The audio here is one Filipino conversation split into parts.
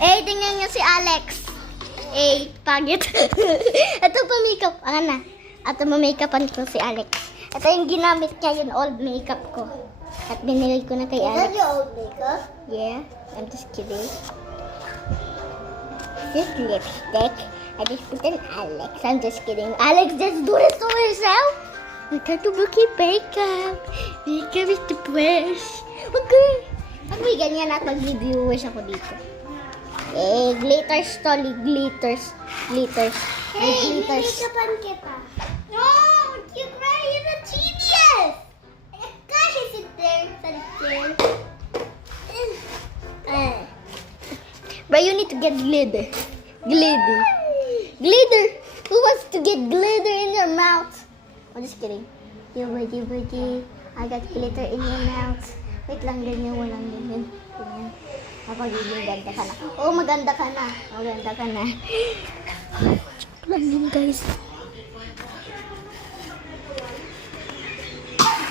tingnan niyo si Alex. Pagit. Ito pa makeup. Na. Ito ma-makeupan ko si Alex. Ito yung ginamit niya, yung old makeup ko. At binigay ko na kay Alex. Is that your old makeup? Yeah, I'm just kidding. This lipstick, I just put on Alex. I'm just kidding. Alex just do this to herself. Look at the bookie makeup. Makeup is the best. Okay. Pag may ganyan at mag-viewers ako dito. Glitters to, glitters. Glitters. Hey, Glitters. makeupan kita. No, you're right. You're a genius. Gosh, I sit there. But you need to get glitter. Glitter. Glitter. Who wants to get glitter in your mouth? I'm just kidding. Yuba. I got glitter in your mouth. Wait lang, ganyan. Walang ganyan. Ganyan. Magiging ganda ka na. Oo, maganda ka na. Maganda ka na. Lang yun, guys.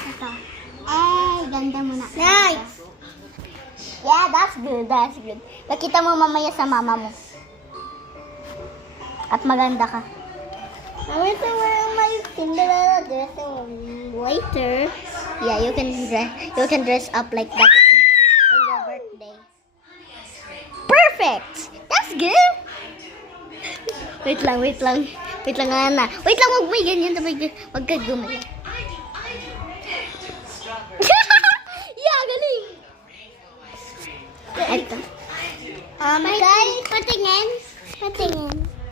Ito. Ganda mo na. Nice. Yeah, that's good. That's good. Nakita mo mamaya sa mama mo. At maganda ka. I want to wear my Cinderella dress later. Yeah, you can dress up like that in your birthday. Perfect. That's good. Wait lang, Ana. Wait lang, wag may ganyan. Wag ka gumala. Yeah, galing. Ito. Guys, patingin.